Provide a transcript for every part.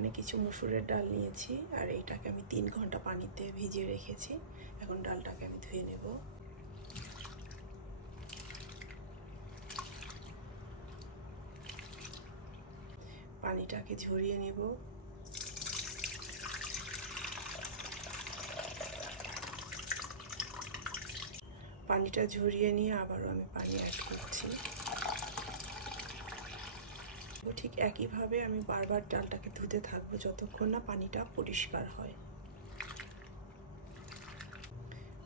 এখানে কিছু মসুরের ডাল নিয়েছি আর এইটাকে আমি 3 ঘন্টা পানিতে ভিজিয়ে রেখেছি। এখন ডালটাকে আমি ধুয়ে নেব। পানিটাকে ঝরিয়ে নেব। পানিটা ঝরিয়ে নিয়ে আবারও আমি পানি অ্যাড করছি। ঠিক একইভাবে আমি বারবার ডালটাকে ধুতে থাকবো যতক্ষণ না পানিটা পরিষ্কার হয়।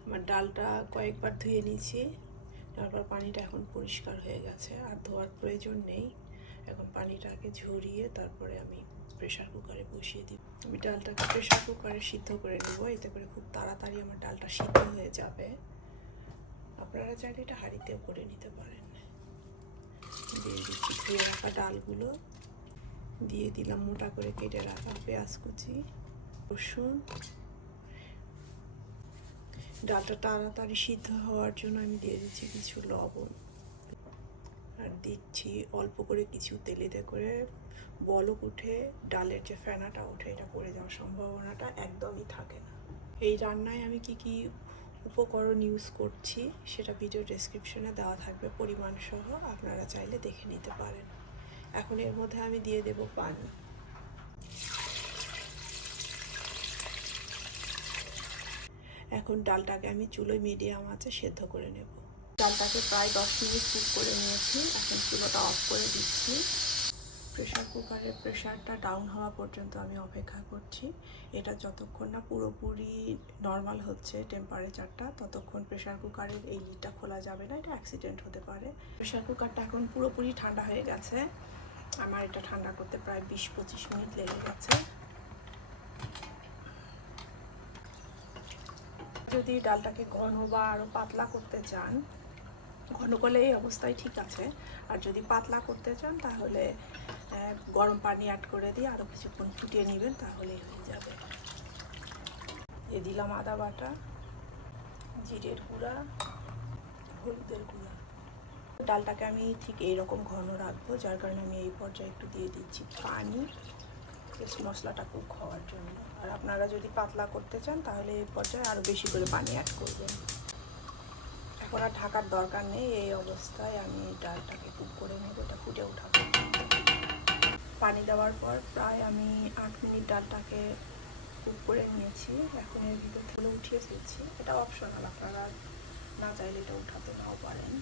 আমার ডালটা কয়েকবার ধুয়ে নিয়েছি, তারপর পানিটা এখন পরিষ্কার হয়ে গেছে, আর ধোয়ার প্রয়োজন নেই। এখন পানিটাকে ঝরিয়ে তারপরে আমি প্রেসার কুকারে বসিয়ে দিব। আমি ডালটাকে প্রেসার কুকারে সিদ্ধ করে নেব, এতে করে খুব তাড়াতাড়ি আমার ডালটা সিদ্ধ হয়ে যাবে। আপনারা চাইলে এটা হাঁড়িতেও করে নিতে পারেন। দিয়ে দিচ্ছি ধুয়ে রাখা ডালগুলো, দিয়ে দিলাম মোটা করে কেটে রাখা পেঁয়াজ কুচি, রসুন। ডালটা তাড়াতাড়ি সিদ্ধ হওয়ার জন্য আমি দিয়ে দিচ্ছি কিছু লবণ, আর দিচ্ছি অল্প করে কিছু তেল। এতে করে বলক উঠে ডালের যে ফেনাটা ওঠে এটা পড়ে যাওয়ার সম্ভাবনাটা একদমই থাকে না। এই রান্নায় আমি কি কি উপকরণ ইউজ করছি সেটা ভিডিও ডেসক্রিপশনে দেওয়া থাকবে পরিমাণ সহ, আপনারা চাইলে দেখে নিতে পারেন। এখন এর মধ্যে আমি দিয়ে দেব পানি। এখন ডালটাকে আমি চুলোয় মিডিয়াম আঁচে সেদ্ধ করে নেব। ডালটাকে প্রায় 10 মিনিট কুক করে নিয়েছি। এখন চুলোটা অফ করে দিচ্ছি। প্রেসার কুকারের প্রেসারটা ডাউন হওয়া পর্যন্ত আমি অপেক্ষা করছি। এটা যতক্ষণ না পুরোপুরি নর্মাল হচ্ছে টেম্পারেচারটা, ততক্ষণ প্রেসার কুকারের এই লিডটা খোলা যাবে না, এটা অ্যাক্সিডেন্ট হতে পারে। প্রেসার কুকারটা এখন পুরোপুরি ঠান্ডা হয়ে গেছে। আমার এটা ঠান্ডা করতে প্রায় 20-25 মিনিট লেগে গেছে। যদি ডালটাকে ঘন বা আরও পাতলা করতে চান, ঘন করলে এই অবস্থায় ঠিক আছে, আর যদি পাতলা করতে চান তাহলে গরম পানি অ্যাড করে দিয়ে আরও কিছুক্ষণ ফুটিয়ে নেবেন, তাহলেই হয়ে যাবে। দিয়ে দিলাম আদা বাটা, জিরের গুঁড়া, হলুদের গুঁড়া। ডালটাকে আমি ঠিক এইরকম ঘন রাখবো, যার কারণে আমি এই পর্যায়ে একটু দিয়ে দিচ্ছি পানি, মশলাটা কুক হওয়ার জন্য। আর আপনারা যদি পাতলা করতে চান তাহলে এই পর্যায়ে আরও বেশি করে পানি অ্যাড করবেন। এখন আর ঢাকার দরকার নেই, এই অবস্থায় আমি ডালটাকে কুক করে নেব। এটা ফুটে উঠাবো। পানি দেওয়ার পর প্রায় আমি 8 মিনিট ডালটাকে কুক করে নিয়েছি। এখন এর ভিতর থেকে উঠিয়ে ফেলছি। এটা অপশনাল, আপনারা না চাইলে এটা উঠাতে নাও পারেন।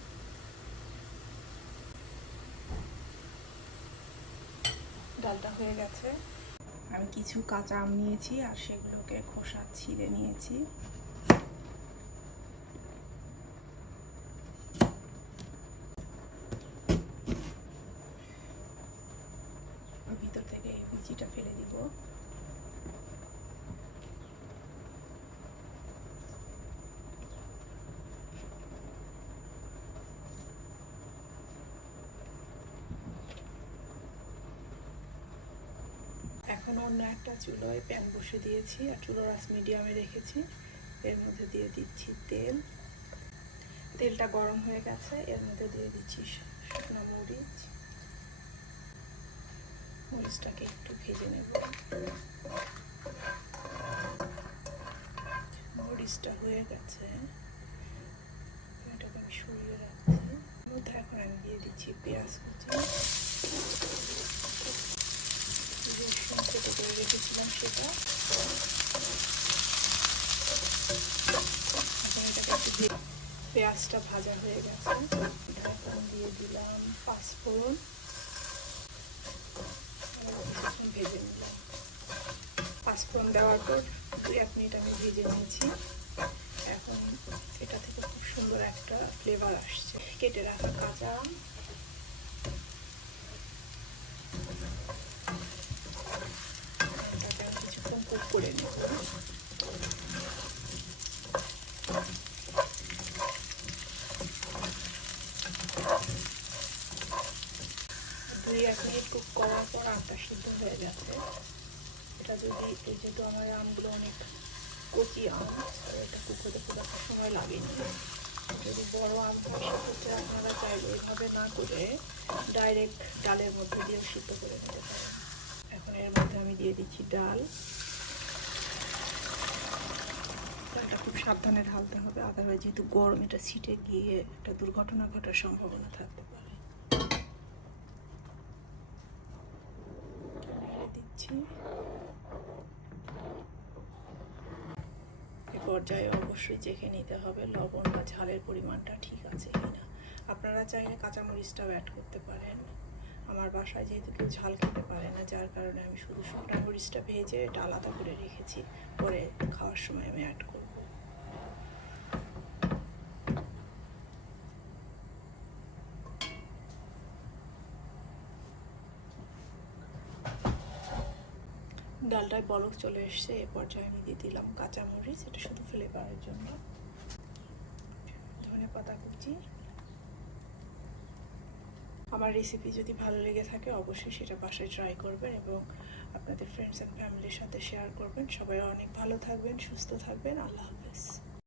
ডালটা হয়ে গেছে। আমি কিছু কাঁচা আম নিয়েছি আর সেগুলোকে খোসা ছিলে নিয়েছি। ভিতর থেকে এই বিচিটা ফেলে দিব। এখন অন্য একটা চুলোয় প্যান বসে দিয়েছি আর চুলোর আঁচ মিডিয়ামে রেখেছি। এর মধ্যে দিয়ে দিচ্ছি তেল। তেলটা গরম হয়ে গেছে, এর মধ্যে দিয়ে দিচ্ছি শুকনো মরিচ। মরিচটাকে একটু ভেজে নেব। মরিচটা হয়ে গেছে, এটাকে আমি সরিয়ে রাখছি। মধ্যে এখন আমি দিয়ে দিচ্ছি পেঁয়াজ কুচি, রসুন কেটে করে রেখেছিলাম সেটা। এখন এটাকে একটু পেঁয়াজটা ভাজা হয়ে গেছে, এখন দিয়ে দিলাম পাঁচফোড়ন, ভেজে নিলাম। পাঁচফোড়ন দেওয়ার পর 2-1 মিনিট আমি ভেজে নিয়েছি। এখন এটা থেকে খুব সুন্দর একটা ফ্লেভার আসছে। কেটে রাখা কাঁচা আম, এটাকে আমি কিছুক্ষণ কুক করে নেব। 2-1 মিনিট কুক করার পর আমটা সিদ্ধ হয়ে গেছে। এটা যদি, যেহেতু আমার আমগুলো অনেক কচি আম, এটা কুক হতে খুব একটা সময় লাগেনি। যদি বড় আম হয় সেক্ষেত্রে আপনারা চাইলে এভাবে না করে ডাইরেক্ট ডালের মধ্যে দিয়ে সিদ্ধ করে নিতে পারেন। এখন এর মধ্যে আমি দিয়ে দিচ্ছি ডাল। ডালটা খুব সাবধানে ঢালতে হবে, আদারওয়াইজ যেহেতু গরম এটা ছিটে গিয়ে একটা দুর্ঘটনা ঘটার সম্ভাবনা থাকতে পারে। দিচ্ছি। এ পর্যায়ে অবশ্যই চেখে নিতে হবে লবণ বা ঝালের পরিমাণটা ঠিক আছে কিনা। আপনারা চাইলে কাঁচামরিচটাও অ্যাড করতে পারেন। আমার বাসায় যেহেতু কেউ ঝাল খেতে পারে না, যার কারণে আমি শুধু শুকনো মরিচটা ভেজে এটা আলাদা করে রেখেছি, পরে খাওয়ার সময় আমি অ্যাড করব। ডালটায় বলক চলে এসছে, এ পর্যায়ে আমি দিয়ে দিলাম কাঁচামরিচ, এটা শুধু ফ্লেভারের জন্য। ধনেপাতা কুচি। আমার রেসিপি যদি ভালো লেগে থাকে অবশ্যই সেটা বাসায় ট্রাই করবেন এবং আপনাদের ফ্রেন্ডস অ্যান্ড ফ্যামিলির সাথে শেয়ার করবেন। সবাই অনেক ভালো থাকবেন, সুস্থ থাকবেন। আল্লাহ হাফেজ।